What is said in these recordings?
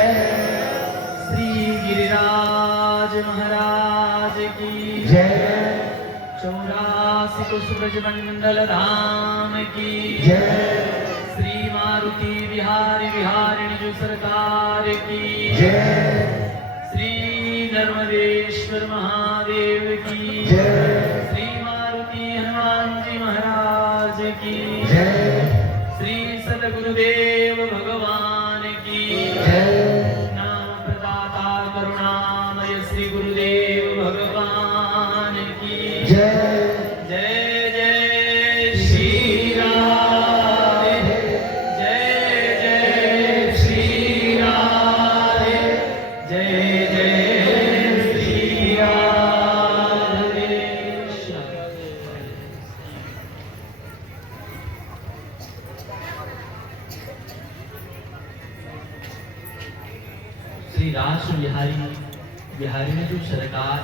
श्री गिरिराज महाराज की जय। 84 कुशब्रज मंडल धाम की जय। श्री मारुति विहारी विहारिणी जो सरकार की जय। श्री नर्मदेश्वर महादेव की जय। श्री मारुति हनुमान जी महाराज की जय। श्री सद्गुरुदेव भगवान की जय। नाम प्रदाता करुणामय श्री गुरुदेव भगवान की जय। जय जय श्री राधे, जय जय श्री राधे, जय जय श्री राधे। श्री रास बिहारी ने जो सरकार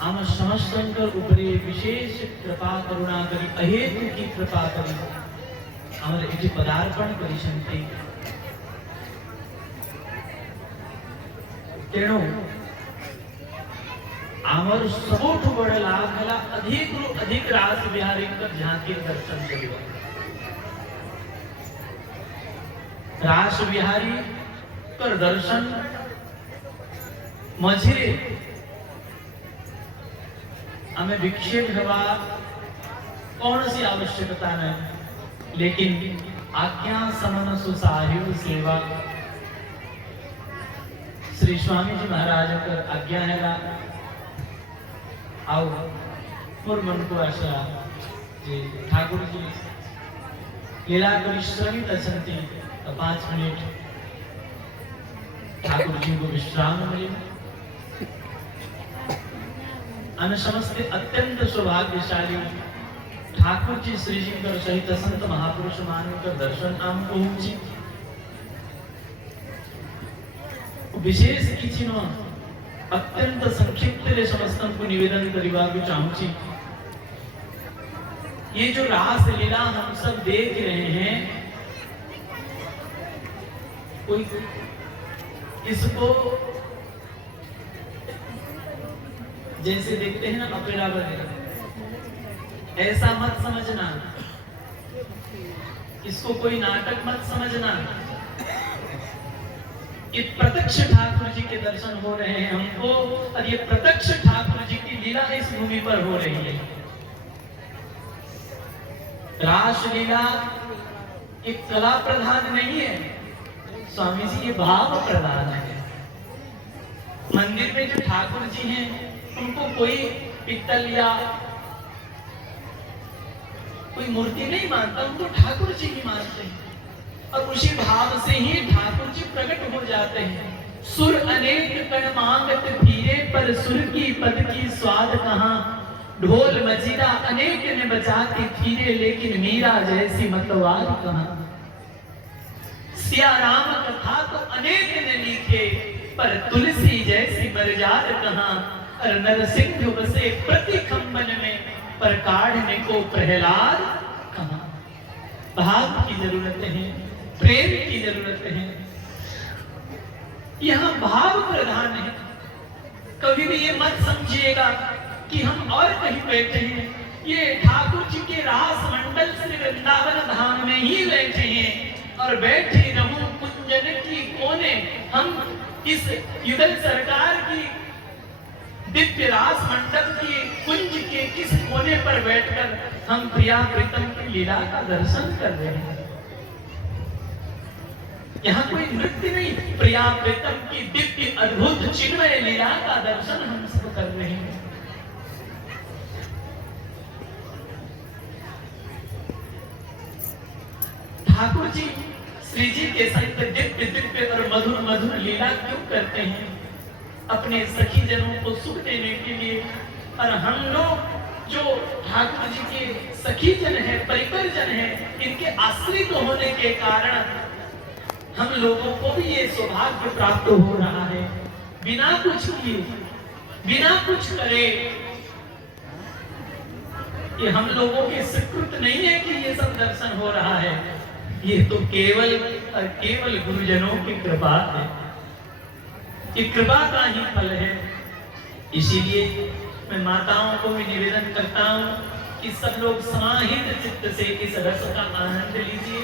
आम समस्तंकर उपरे विशेष कृपा करुणा करी अहेतु की कृपा करी आमर एटी पदार्पण करिसंते तेणु आमर सबोठु बड़ लाभ हला अधिक रु अधिक रास बिहारी कर झांकी दर्शन करियो। रास बिहारी कर दर्शन मझिरे हमें विक्षेप हवा कौन सी आवश्यकता नहीं, लेकिन आज्ञा समन सुसाहिब सेवा श्री स्वामी जी महाराज कर आज्ञा है ला आओ मोर मन को आशा जी ठाकुर जी लीला करी श्रमित असंति तो 5 मिनट ठाकुर जी को विश्राम मिले अन समस्त अत्यंत सौभाग्यशाली ठाकुर जी श्री जी कर सहित संत महापुरुष मानकर दर्शन आम पहुंची विशेष किसी न अत्यंत संक्षिप्त रे समस्त को निवेदन करवा को चाहूंगी। ये जो रास लीला हम सब देख रहे हैं कोई इसको जैसे देखते हैं ना अपेरा वगैरह, ऐसा मत समझना, इसको कोई नाटक मत समझना। ये प्रत्यक्ष ठाकुर जी के दर्शन हो रहे हैं हमको, और ये प्रत्यक्ष ठाकुर जी की लीला इस भूमि पर हो रही है। रास लीला एक कला प्रधान नहीं है स्वामी जी, ये भाव प्रधान है। मंदिर में जो ठाकुर जी हैं उनको कोई पित्तल या कोई मूर्ति नहीं मानता, उनको ठाकुर जी ही मानते हैं, और उसी भाव से ही ठाकुर जी प्रकट हो जाते हैं। सुर अनेक कण मांगत फिरे, पर सुर की पद की स्वाद कहाँ। ढोल मजीरा अनेक ने बजाते फिरे, लेकिन मीरा जैसी मतवार कहाँ। सिया राम कथा तो अनेक ने लिखे, पर तुलसी जैसी बरजार कहाँ। और नरसिंह बसे प्रति खंबन में, पर काढ़ने को प्रहलाद कहाँ। भाव की जरूरत है, प्रेम की जरूरत है, यहाँ भाव प्रधान है। कभी भी ये मत समझिएगा कि हम और कहीं बैठे हैं, ये ठाकुर जी के रास मंडल श्री वृंदावन धाम में ही बैठे हैं, और बैठे रहूं कुंजन की कोने। हम इस युगल सरकार की दिव्य रास मंडल की कुंज के किस कोने पर बैठकर हम प्रिया प्रीतम की लीला का दर्शन कर रहे हैं। यहाँ कोई नृत्य नहीं, प्रिया प्रीतम की दिव्य अद्भुत चिन्मय लीला का दर्शन हम सब कर रहे हैं। ठाकुर जी श्री जी के सहित दिव्य दिव्य और मधुर मधुर लीला क्यों करते हैं? अपने सखी जनों को सुख देने के लिए। और हम लोग जो ठाकुर जी के सखी जन है, परिकर जन है, इनके आश्रित होने के कारण हम लोगों को भी ये सौभाग्य प्राप्त हो रहा है। बिना कुछ किए, बिना कुछ करे ये हम लोगों के सुकृत नहीं है कि ये सब दर्शन हो रहा है, ये तो केवल और केवल गुरुजनों की कृपा है, ये कृपा का ही फल है। इसीलिए मैं माताओं को भी निवेदन करता हूँ कि सब लोग समाहित चित्त से इस रस का आनंद लीजिए,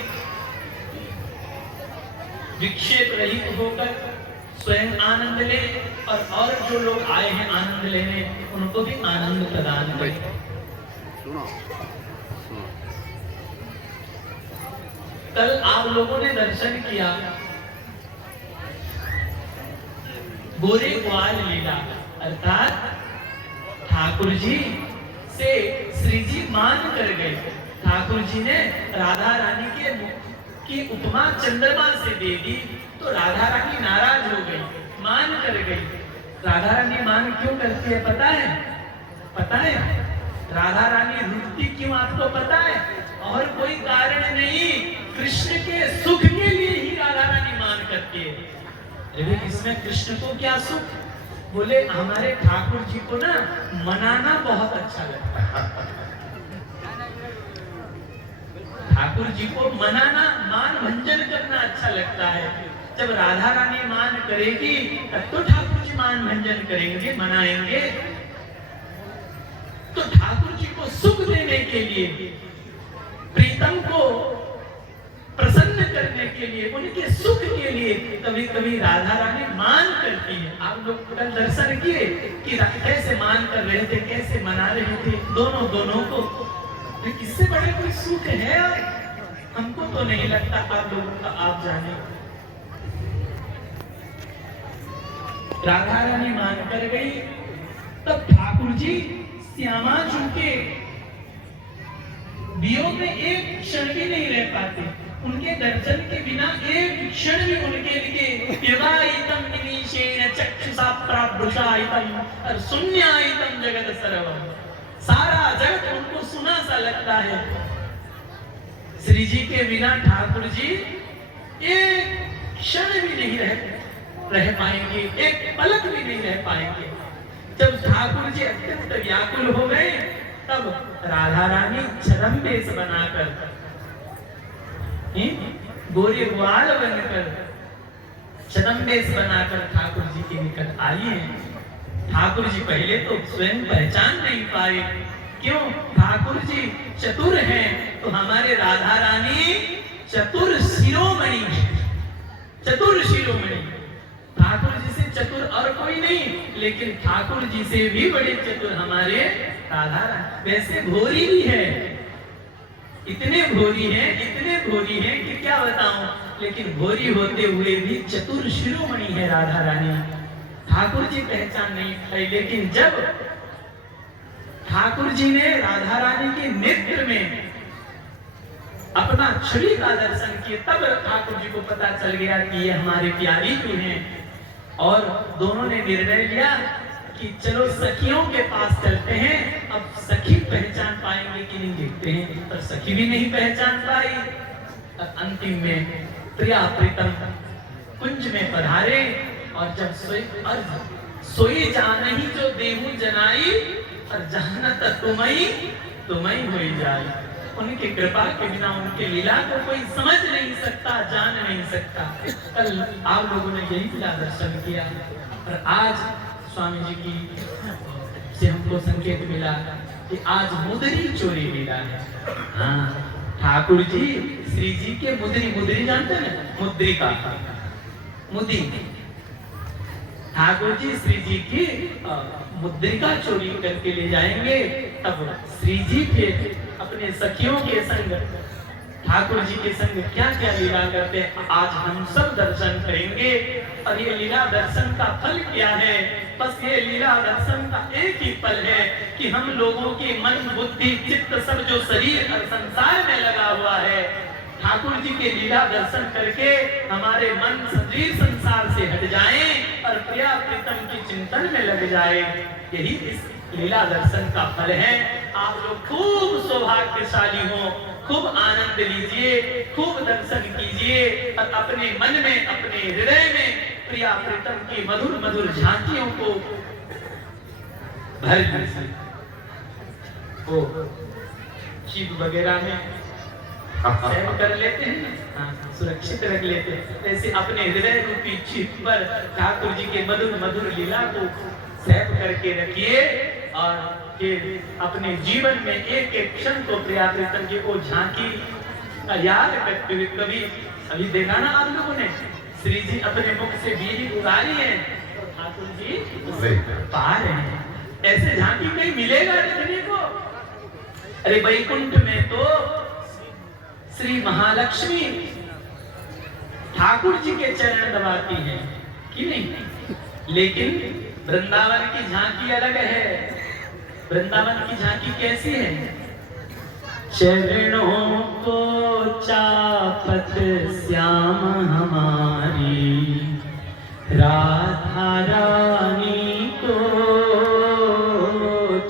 विक्षेप रहित होकर स्वयं आनंद ले और जो लोग आए हैं आनंद लेने उनको भी आनंद प्रदान करें। कल आप लोगों ने दर्शन किया गोरे ग्वाल लीला, अर्थात ठाकुर जी से श्री जी मान कर गए। ठाकुर जी ने राधा रानी के मुख की उपमा चंद्रमा से दे दी तो राधा रानी नाराज हो गई, मान कर गई। राधा रानी मान क्यों करती है पता है? पता है राधा रानी रुकती क्यों आपको पता है? और कोई कारण नहीं, कृष्ण के सुख के लिए ही राधा रानी मान करती है। लेकिन इसमें कृष्ण को क्या सुख? बोले हमारे ठाकुर जी को ना मनाना बहुत अच्छा लगता है। ठाकुर जी को मनाना, मान भंजन करना अच्छा लगता है। जब राधा रानी मान करेगी तब तो ठाकुर जी मान भंजन करेंगे, मनाएंगे। तो ठाकुर जी को सुख देने के लिए, प्रीतम को प्रसन्न करने के लिए, उनके सुख के लिए कभी कभी राधा रानी मान करती है। आप लोग कल दर्शन किए कि कैसे मान कर रहे थे, कैसे मना रहे थे दोनों को। किससे बड़े कोई सुख है? हमको तो नहीं लगता, आप लोगों का आप जाने। राधा रानी मान कर गई, तब ठाकुर जी श्यामा चूंकि वियोग में एक क्षण भी नहीं रह पाते, उनके दर्शन के बिना एक क्षण भी उनके लिए यवाइतम निमीशेन चक्षुषा प्रावृषाइतम और शून्याइतम जगत सर्वम, सारा जगत उनको सुना सा लगता है। श्री जी के बिना ठाकुर जी एक क्षण भी नहीं रह पाएंगे, एक पलक भी नहीं रह पाएंगे। जब ठाकुर जी अत्यंत व्याकुल हो गए तब राधा रानी छद्मवेश बनाकर, गोरे ग्वाल बनकर, छद्मवेश बनाकर ठाकुर जी के निकट आई है। ठाकुर जी पहले तो स्वयं पहचान नहीं पाए, क्यों? ठाकुर जी चतुर हैं तो हमारे राधा रानी चतुर शिरोमणि है, चतुर शिरोमणि। ठाकुर जी से चतुर और कोई नहीं, लेकिन ठाकुर जी से भी बड़े चतुर हमारे राधा रानी। वैसे भोरी भी है, इतने भोरी हैं कि क्या बताऊं, लेकिन भोरी होते हुए भी चतुर शिरोमणि है राधा रानी। ठाकुर जी पहचान नहीं पाए, लेकिन जब ठाकुर जी ने राधा रानी के नेत्र में अपना छवि का दर्शन किए तब ठाकुर जी को पता चल गया कि ये हमारे प्यारी की हैं। और दोनों ने निर्णय लिया कि चलो सखियों के पास चलते हैं, अब सखी पहचान पाएंगे कि नहीं देखते हैं। पर सखी भी नहीं पहचान पाई। और अंतिम में प्रिया प्रीतम कुंज में पधारे और जब सोई जान ही जो देहु जनाई और जानत तुमई होई जाए। उनकी कृपा के बिना उनके लीला को कोई समझ नहीं सकता, जान नहीं सकता। कल आप लोगों ने यही लीला दर्शन किया और आज स्वामी जी की से हमको संकेत मिला कि आज मुद्री चोरी लीला है। हाँ, ठाकुर जी श्री जी के मुद्री जानते हैं, मुद्रिका मुद्री। ठाकुर जी श्री जी की मुद्रिका चोरी करके ले जाएंगे, तब श्री जी के अपने सखियों के संग, ठाकुर जी के संग क्या क्या लीला करते हैं आज हम सब दर्शन करेंगे। और ये लीला दर्शन का फल क्या है? बस ये लीला दर्शन का एक ही फल है कि हम लोगों की मन बुद्धि चित्त सब जो शरीर और संसार में लगा हुआ है, ठाकुर जी के लीला दर्शन करके हमारे मन शरीर संसार से हट जाएं और प्रिया प्रीतम की चिंतन में लग जाए। यही इस लीला दर्शन का फल है। आप लोग खूब सौभाग्यशाली हो, खूब आनंद लीजिए, खूब दर्शन कीजिए और अपने मन में, अपने हृदय में प्रिया प्रीतम की मधुर मधुर झांकियों को भर दीजिए। चिप वगैरह में सेव कर लेते हैं ना, हाँ, सुरक्षित रख लेते हैं। ऐसे अपने हृदय रूपी चिप पर ठाकुर जी के मधुर मधुर लीला को सेव करके रखिए और फिर अपने जीवन में एक एक क्षण को प्रयास करके वो झांकी याद करते हुए कभी अभी देखा ना आप लोगों ने श्री जी अपने मुख से बीड़ी उड़ा रही है तो ठाकुर जी पा रहे हैं। ऐसे झांकी कहीं मिलेगा देखने को? अरे वैकुंठ में तो श्री महालक्ष्मी ठाकुर जी के चरण दबाती है कि नहीं? लेकिन वृंदावन की झांकी अलग है। वृंदावन की झांकी कैसी है? चरणों को चापत श्याम हमारी राधा रानी को,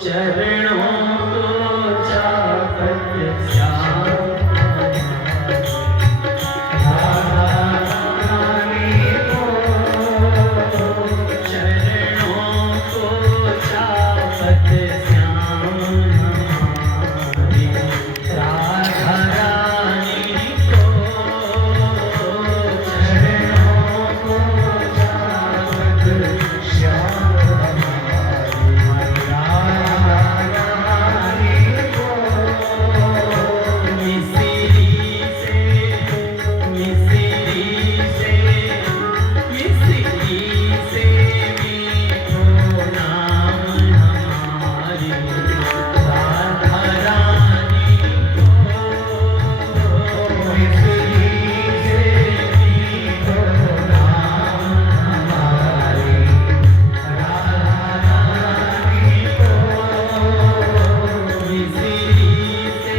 चरणों को चापत श्याम हमारी राधा रानी को, चरणों को चापत श्याम हमारी राधा रानी को, चरणों को चापत श्याम हमारी राधा रानी को, मिसरी से मीठो नाम हमारी राधा रानी को, मिसरी से मीठो नाम हमारी राधा रानी को, मिसरी से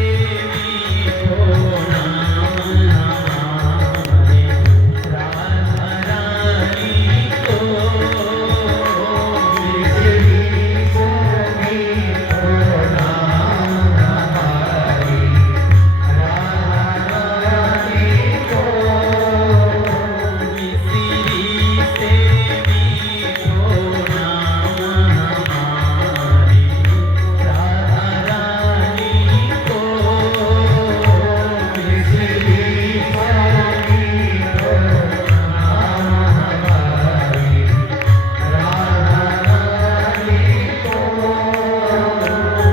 मीठो नाम हमारी राधा रानी को, मिसरी से मीठो नाम हमारी राधा रानी को, मिसरी से मीठो नाम हमारी राधा रानी को, मिसरी से मीठो नाम हमारी राधा रानी को।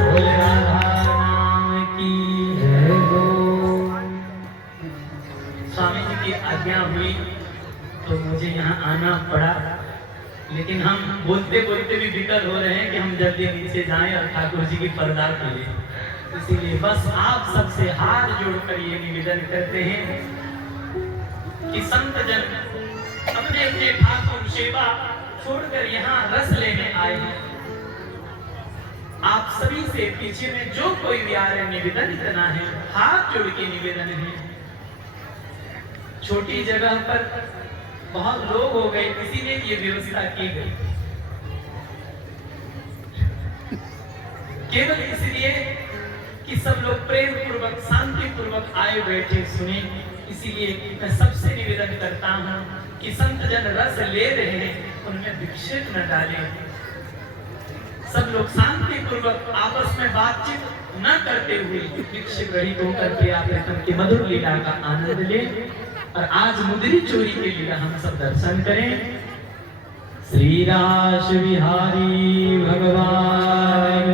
बोल राधा नाम की जय हो। स्वामी जी की आज्ञा हुई तो मुझे यहाँ आना पड़ा, लेकिन हम बोलते बोलते भी विकल हो रहे हैं कि हम जल्दी नीचे जाएं और ठाकुर जी की परदार करें। इसीलिए बस आप सबसे हाथ जोड़कर ये निवेदन करते हैं कि संत जन अपने अपने ठाकुर सेवा छोड़कर यहाँ रस लेने आए हैं। आप सभी से पीछे में जो कोई भी आ रहे निवेदन इतना है, हाथ जोड़ के निवेदन है। छोटी जगह पर बहुत लोग हो गए, इसीलिए ये व्यवस्था की गई, केवल इसलिए कि सब लोग प्रेम पूर्वक शांति पूर्वक आए बैठे सुने। इसीलिए मैं सबसे निवेदन करता हूँ कि संत जन रस ले रहे हैं, उनमें विक्षेप न डालें। सब लोग शांति पूर्वक आपस में बातचीत न करते हुए विक्षेप रहित होकर के आप के मधुर लीला का आनंद लें और आज मुद्री चोरी के लीला हम सब दर्शन करें। श्री रास बिहारी भगवान